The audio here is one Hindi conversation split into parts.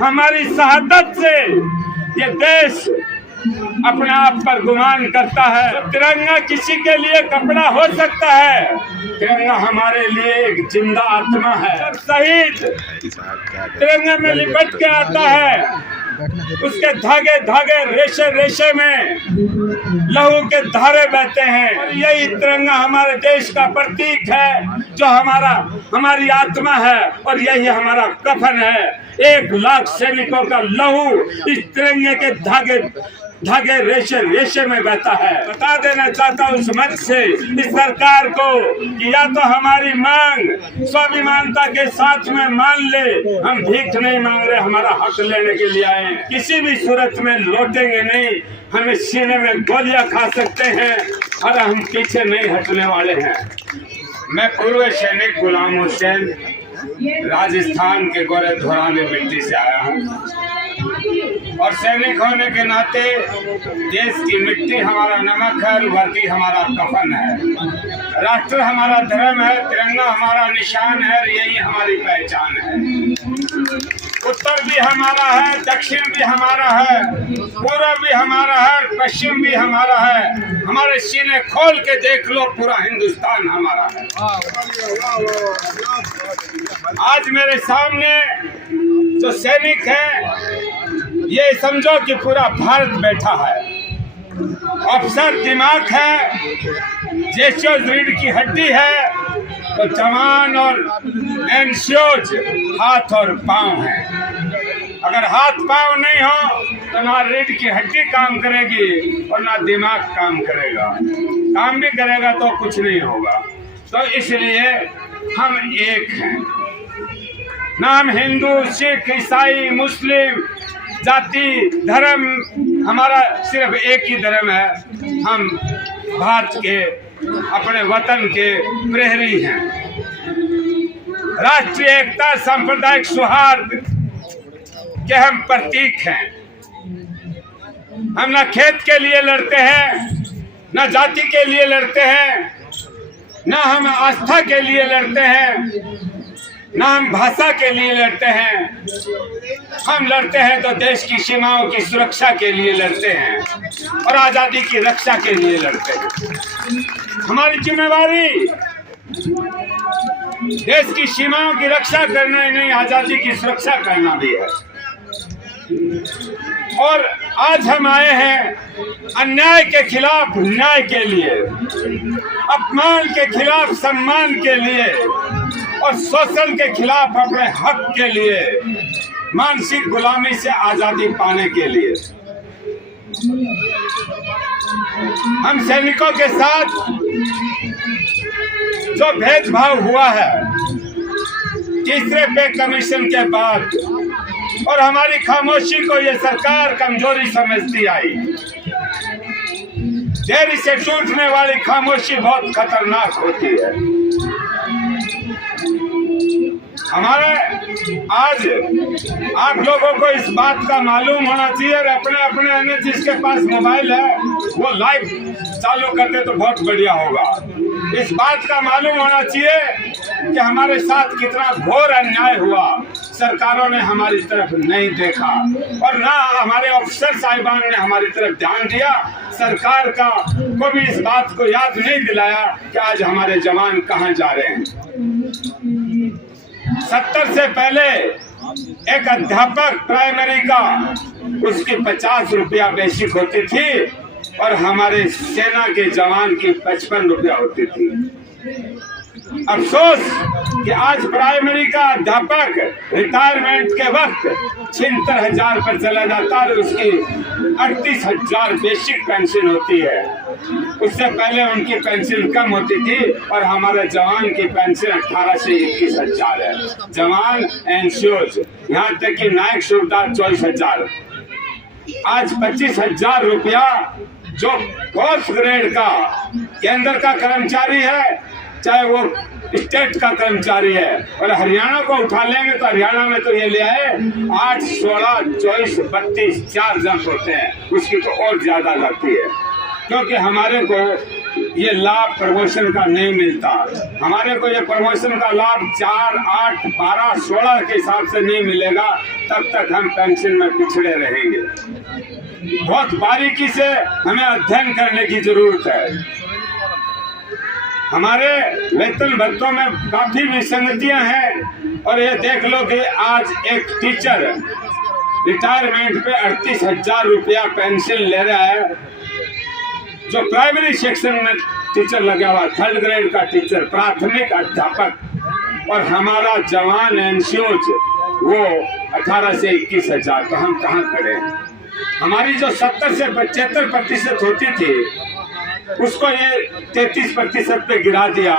हमारी शहादत से ये देश अपने आप पर गुमान करता है। तो तिरंगा किसी के लिए कपड़ा हो सकता है, तिरंगा हमारे लिए एक जिंदा आत्मा है। जब शहीद तिरंगे में लिपट के आता है, उसके धागे धागे रेशे रेशे में लहू के धारे बहते हैं। और यही तिरंगा हमारे देश का प्रतीक है, जो हमारी आत्मा है, और यही हमारा कफन है। 1 लाख सैनिकों का लहू इस तिरंगे के धागे रेशे रेशे में बहता है। बता देना चाहता हूँ उस मंच से इस सरकार को कि या तो हमारी मांग स्वाभिमानता के साथ में मान ले, हम भीख नहीं मांग रहे, हमारा हक लेने के लिए आए, किसी भी सूरत में लौटेंगे नहीं। हमें सीने में गोलियां खा सकते हैं और हम पीछे नहीं हटने वाले हैं। मैं पूर्व सैनिक गुलाम हुसैन राजस्थान के गोरे धोरानी मिट्टी से आया हूँ, और सैनिक होने के नाते देश की मिट्टी हमारा नमक है, वर्दी हमारा कफन है, राष्ट्र हमारा धर्म है, तिरंगा हमारा निशान है, यही हमारी पहचान है। उत्तर भी हमारा है, दक्षिण भी हमारा है, पूर्व भी हमारा है, पश्चिम भी हमारा है। हमारे सीने खोल के देख लो, पूरा हिंदुस्तान हमारा है। आज मेरे सामने जो सैनिक है, ये समझो कि पूरा भारत बैठा है। अफसर दिमाग है, जेशो रीढ़ की हड्डी है, तो जवान और एनश्योज हाथ और पांव है। अगर हाथ पांव नहीं हो तो ना रीढ़ की हड्डी काम करेगी और ना दिमाग काम करेगा। काम भी करेगा तो कुछ नहीं होगा। तो इसलिए हम एक हैं, ना हम हिंदू, सिख, ईसाई, मुस्लिम, जाति, धर्म, हमारा सिर्फ एक ही धर्म है। हम भारत के, अपने वतन के प्रहरी हैं। राष्ट्रीय एकता, सांप्रदायिक सौहार्द के हम प्रतीक हैं। हम ना खेत के लिए लड़ते हैं, ना जाति के लिए लड़ते हैं, ना हम आस्था के लिए लड़ते हैं, ना हम भाषा के लिए लड़ते हैं। हम लड़ते हैं तो देश की सीमाओं की सुरक्षा के लिए लड़ते हैं और आज़ादी की रक्षा के लिए लड़ते हैं। हमारी जिम्मेवारी देश की सीमाओं की रक्षा करना ही नहीं, आज़ादी की सुरक्षा करना भी है। और आज हम आए हैं अन्याय के खिलाफ न्याय के लिए, अपमान के खिलाफ सम्मान के लिए, और शोषण के खिलाफ अपने हक के लिए, मानसिक गुलामी से आजादी पाने के लिए। हम सैनिकों के साथ जो भेदभाव हुआ है तीसरे पे कमीशन के बाद, और हमारी खामोशी को ये सरकार कमजोरी समझती आई। देरी से टूटने वाली खामोशी बहुत खतरनाक होती है। हमारे आज आप लोगों को इस बात का मालूम होना चाहिए, और अपने अपने जिसके पास मोबाइल है वो लाइव चालू कर दे तो बहुत बढ़िया होगा। इस बात का मालूम होना चाहिए कि हमारे साथ कितना घोर अन्याय हुआ। सरकारों ने हमारी तरफ नहीं देखा, और ना हमारे अफसर साहिबान ने हमारी तरफ ध्यान दिया। सरकार का को भी इस बात को याद नहीं दिलाया कि आज हमारे जवान कहाँ जा रहे हैं। 70 से पहले एक अध्यापक प्राइमरी का, उसकी 50 रुपया बेसिक होती थी, और हमारे सेना के जवान की 55 रुपया होती थी। अफसोस कि आज प्राइमरी का अध्यापक रिटायरमेंट के वक्त 76,000 पर चला जाता है, और उसकी 38,000 बेसिक पेंशन होती है। उससे पहले उनकी पेंशन कम होती थी, और हमारे जवान की पेंशन 18 से 21,000 है। जवान एनश्योर्ड, यहाँ तक कि नायक सूबेदार 24,000। आज 25,000 रुपया जो फोर्थ ग्रेड का केंद्र का कर्मचारी है, चाहे वो स्टेट का कर्मचारी है, और हरियाणा को उठा लेंगे तो हरियाणा में तो ये ले आए 8, 16, 24, 32 4 जंप होते हैं, उसकी तो और ज्यादा लगती है। क्योंकि हमारे को ये लाभ प्रमोशन का नहीं मिलता। हमारे को ये प्रमोशन का लाभ 4, 8, 12, 16 के हिसाब से नहीं मिलेगा, तब तक हम पेंशन में पिछड़े रहेंगे। बहुत बारीकी से हमें अध्ययन करने की जरूरत है। हमारे वेतन भत्तों में काफी विसंगतियां हैं और ये देख लो कि आज एक टीचर रिटायरमेंट पे 38,000 रुपया पेंशन ले रहा है, जो प्राइमरी सेक्शन में टीचर लगा हुआ, 3rd ग्रेड का टीचर, प्राथमिक अध्यापक, और हमारा जवान एनसीओज वो 18 से 21,000। तो हम कहाँ खड़े हैं? हमारी जो 70 से 75% होती थी उसको ये 33% पे गिरा दिया।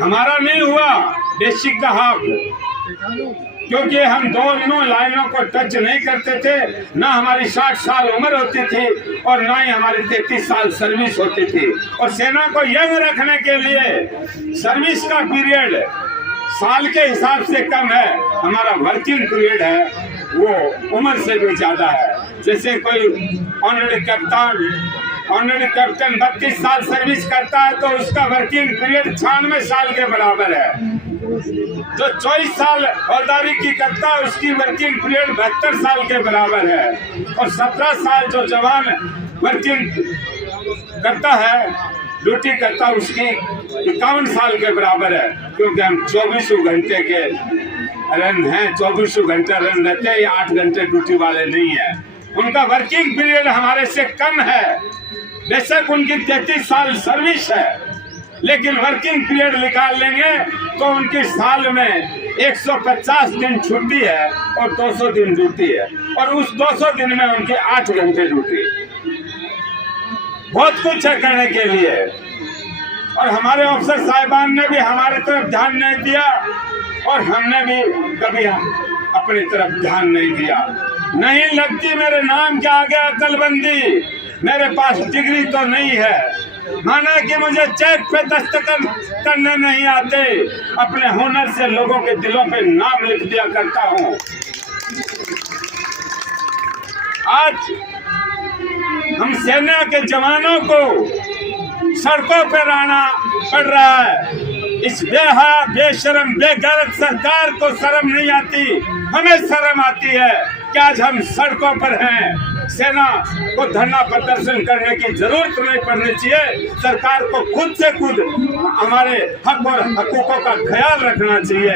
हमारा नहीं हुआ बेसिक का हक, क्योंकि हम दोनों लाइनों को टच नहीं करते थे। ना हमारी 60 साल उम्र होती थी और ना ही हमारी 33 साल सर्विस होती थी। और सेना को यंग रखने के लिए सर्विस का पीरियड साल के हिसाब से कम है, हमारा वर्किंग पीरियड है वो उम्र से भी ज्यादा है। जैसे कोई ऑनरेडी कैप्टन 32 साल सर्विस करता है तो उसका वर्किंग पीरियड 96 साल के बराबर है। जो 24 साल हौलदारी की करता है उसकी वर्किंग पीरियड 72 साल के बराबर है। और 17 साल जो जवान वर्किंग करता है, ड्यूटी करता है, उसकी 51 साल के बराबर है। क्योंकि हम 24 घंटे के रन हैं, 24 घंटे रन रहते हैं, 8 घंटे ड्यूटी वाले नहीं है। उनका वर्किंग पीरियड हमारे से कम है। बेशक उनकी 33 साल सर्विस है, लेकिन वर्किंग पीरियड निकाल लेंगे तो उनकी साल में 150 दिन छुट्टी है और 200 दिन ड्यूटी है, और उस 200 दिन में उनकी 8 घंटे ड्यूटी। बहुत कुछ है करने के लिए, और हमारे अफसर साहिबान ने भी हमारे तरफ ध्यान नहीं दिया और हमने भी कभी अपनी तरफ ध्यान नहीं दिया। नहीं लगती मेरे नाम के आगे अकलबंदी, मेरे पास डिग्री तो नहीं है, माना कि मुझे चेक पे दस्तखत करने नहीं आते, अपने हुनर से लोगों के दिलों पे नाम लिख दिया करता हूँ। आज हम सेना के जवानों को सड़कों पर आना पड़ रहा है। इस बेहया, बेशरम, बेगैरत सरकार को शर्म नहीं आती, हमें शर्म आती है कि आज हम सड़कों पर हैं। सेना को धरना प्रदर्शन करने की जरूरत नहीं पड़नी चाहिए। सरकार को खुद से खुद हमारे हक और हकूकों का ख्याल रखना चाहिए।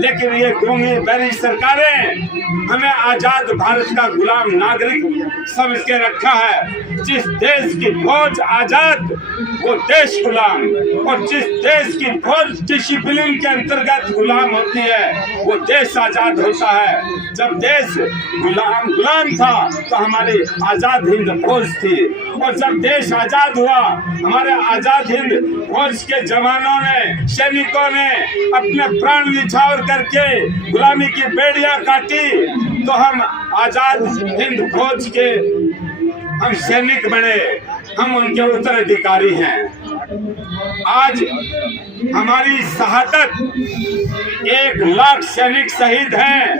लेकिन ये गूंगी बहरी सरकारें हमें आजाद भारत का गुलाम नागरिक समझ के रखा है। जिस देश की फौज आजाद वो देश गुलाम, और जिस देश की फौज डिसिप्लिन के अंतर्गत गुलाम होती है वो देश आजाद होता है। जब देश गुलाम था तो हमारी आजाद हिंद फौज थी, और जब देश आजाद हुआ हमारे आजाद हिंद फौज के जवानों ने, सैनिकों ने अपने प्राण निछावर करके गुलामी की बेड़ियां काटी, तो हम आजाद हिंद फौज के हम सैनिक बने, हम उनके उत्तराधिकारी हैं। आज हमारी शहादत 1 लाख सैनिक शहीद हैं।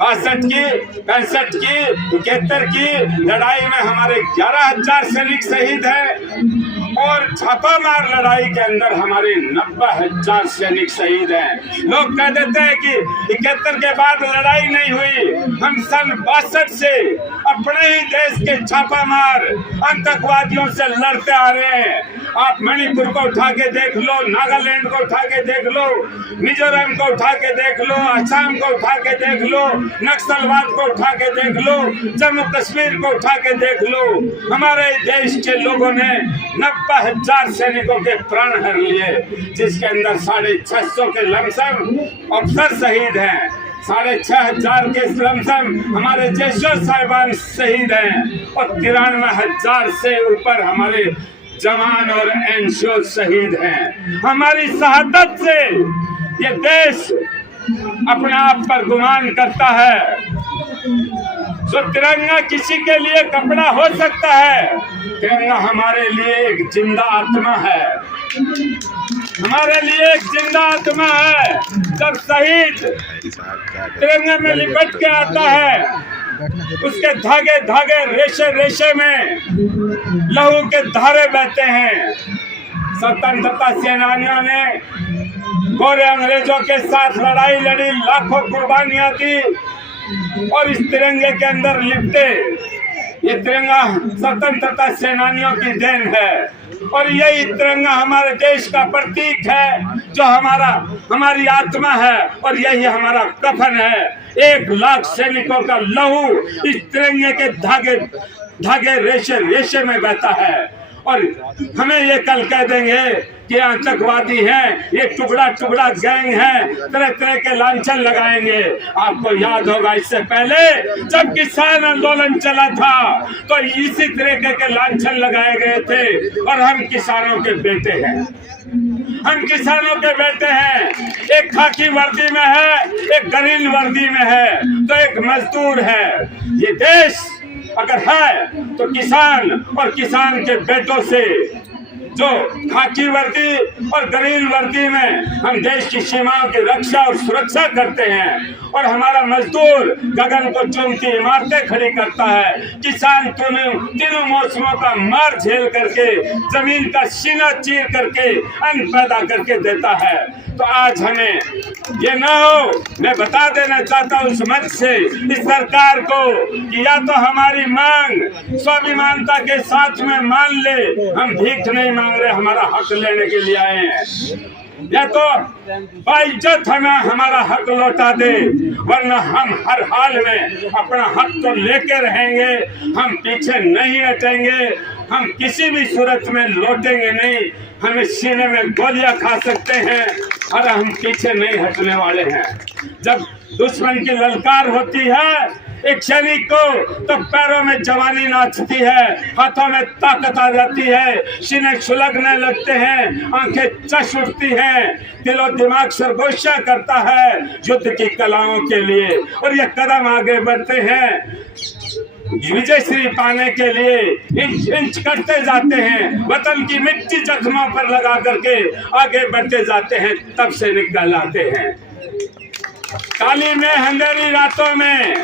62 की, 65 की, 71 की लड़ाई में हमारे 11,000 सैनिक शहीद हैं, और छापामार लड़ाई के अंदर हमारे 90,000 सैनिक शहीद हैं। लोग कह देते हैं कि 71 के बाद लड़ाई नहीं हुई। हम सन 62 से अपने ही देश के छापामार आतंकवादियों से लड़ते आ रहे हैं। आप मणिपुर को उठा के देख लो, नागालैंड को उठा के देख लो, मिजोरम को उठा के देख लो, असम को उठा के देख लो, नक्सलवाद को उठा के देख लो, जम्मू कश्मीर को उठा के देख लो। हमारे देश के लोगों ने 90,000 सैनिकों के प्राण हर लिए, जिसके अंदर 650 के लमसम अफसर शहीद हैं, 6,500 के लमसम हमारे जैशो साहिबान शहीद हैं, और 93,000 से ऊपर हमारे जवान और एनसीओ शहीद हैं। हमारी शहादत से ये देश अपने आप पर गुमान करता है। जो तिरंगा किसी के लिए कपड़ा हो सकता है, तिरंगा हमारे लिए एक जिंदा आत्मा है, हमारे लिए एक जिंदा आत्मा है। जब शहीद तिरंगे में लिपट के आता है उसके धागे धागे रेशे रेशे में लहू के धारे बहते हैं। स्वतंत्रता सेनानियों ने गोरे अंग्रेजों के साथ लड़ाई लड़ी, लाखों कुर्बानियां दी और इस तिरंगे के अंदर लिपटे। ये तिरंगा स्वतंत्रता सेनानियों की देन है और यही तिरंगा हमारे देश का प्रतीक है, जो हमारी आत्मा है और यही हमारा कफन है। 1 लाख सैनिकों का लहू इस तिरंगे के धागे धागे रेशे रेशे में बहता है। और हमें ये कल कह देंगे कि आतंकवादी हैं, ये टुकड़ा टुकड़ा गैंग है, तरह तरह के लांछन लगाएंगे। आपको याद होगा इससे पहले जब किसान आंदोलन चला था तो इसी तरीके के लांछन लगाए गए थे। और हम किसानों के बेटे हैं, हम किसानों के बेटे हैं। एक खाकी वर्दी में है, एक ग्रीन वर्दी में है, तो एक मजदूर है। ये देश अगर है तो किसान और किसान के बेटों से, जो खाकी वर्दी और ग्रीन वर्दी में हम देश की सीमाओं की रक्षा और सुरक्षा करते हैं, और हमारा मजदूर गगन को चूमती इमारतें खड़ी करता है। किसान तीनों मौसमों का मार झेल करके, जमीन का सीना चीर करके अन्न पैदा करके देता है। तो आज हमें ये ना हो, मैं बता देना चाहता हूँ उस मंच से इस सरकार को कि या तो हमारी मांग स्वाभिमानता के साथ में मान ले, हम भीख नहीं मांग रहे, हमारा हक लेने के लिए आए हैं, या तो बाइज्जत हमें हमारा हक लौटा दे, वरना हम हर हाल में अपना हक तो लेके रहेंगे, हम पीछे नहीं हटेंगे, हम किसी भी सूरत में लौटेंगे नहीं। हमें सीने में गोलियां खा सकते हैं और हम पीछे नहीं हटने वाले हैं। जब दुश्मन की ललकार होती है एक सैनिक को, तो पैरों में जवानी नाचती है, हाथों में ताकत आ जाती है, सीने सुलगने लगते हैं, आंखें चश उठती हैं, दिलो दिमाग सरगोशा करता है युद्ध की कलाओं के लिए, और ये कदम आगे बढ़ते हैं विजय श्री पाने के लिए, इंच इंच करते जाते हैं, वतन की मिट्टी जख्मों पर लगा करके आगे बढ़ते जाते हैं, तब से निकल आते हैं। काली में अंधेरी रातों में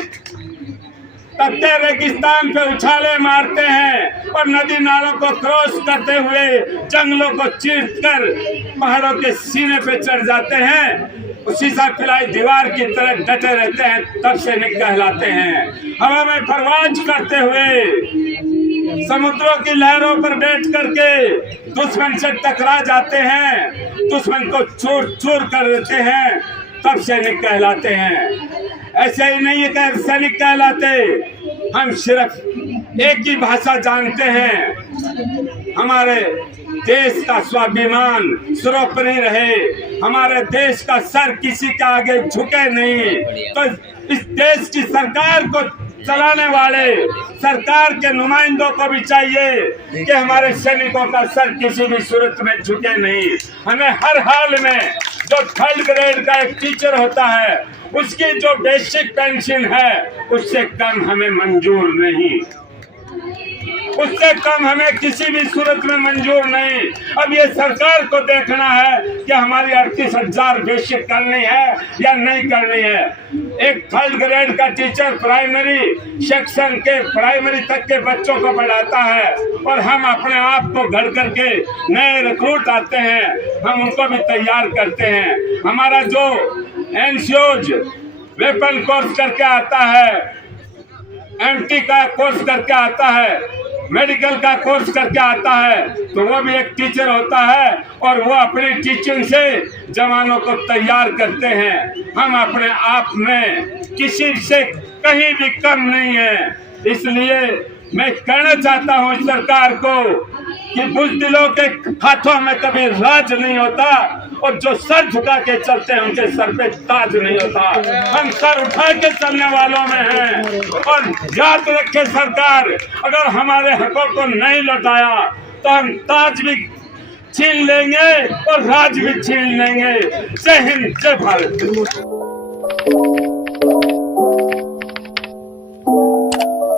तपते रेगिस्तान पे उछाले मारते हैं और नदी नालों को क्रॉस करते हुए जंगलों को चीर कर पहाड़ों के सीने पे चढ़ जाते हैं, शीशा पिलाई दीवार की तरह डटे रहते हैं, तब से कहलाते हैं। हवा में परवाज करते हुए समुद्रों की लहरों पर बैठ करके दुश्मन से टकरा जाते हैं, दुश्मन को चूर चूर कर देते हैं, तब सैनिक कहलाते हैं। ऐसे ही नहीं है सैनिक कहलाते, हम सिर्फ एक ही भाषा जानते हैं, हमारे देश का स्वाभिमान सर्वोपरि रहे, हमारे देश का सर किसी के आगे झुके नहीं। तो इस देश की सरकार को चलाने वाले सरकार के नुमाइंदों को भी चाहिए कि हमारे सैनिकों का सर किसी भी सूरत में झुके नहीं। हमें हर हाल में जो 3rd ग्रेड का एक टीचर होता है उसकी जो बेसिक पेंशन है उससे कम हमें मंजूर नहीं, उससे कम हमें किसी भी सूरत में मंजूर नहीं। अब ये सरकार को देखना है कि हमारी 38,000 बेसिक करनी है या नहीं करनी है। एक 3rd ग्रेड का टीचर प्राइमरी सेक्शन के प्राइमरी तक के बच्चों को पढ़ाता है और हम अपने आप को घड़ करके नए रिक्रूट आते हैं, हम उनको भी तैयार करते हैं। हमारा जो एनसीओज वेपन कोर्स करके आता है, एमटी का कोर्स करके आता है, मेडिकल का कोर्स करके आता है, तो वो भी एक टीचर होता है और वो अपनी टीचिंग से जवानों को तैयार करते हैं। हम अपने आप में किसी से कहीं भी कम नहीं है। इसलिए मैं कहना चाहता हूँ सरकार को कि बुज़दिलों के हाथों में कभी राज नहीं होता और जो सर झुका के चलते हैं उनके सर पे ताज नहीं होता। हम सर उठा के चलने वालों में हैं। और याद रखे सरकार, अगर हमारे हकों को नहीं लौटाया तो हम ताज भी छीन लेंगे और राज भी छीन लेंगे। जय हिंद, जय भारत।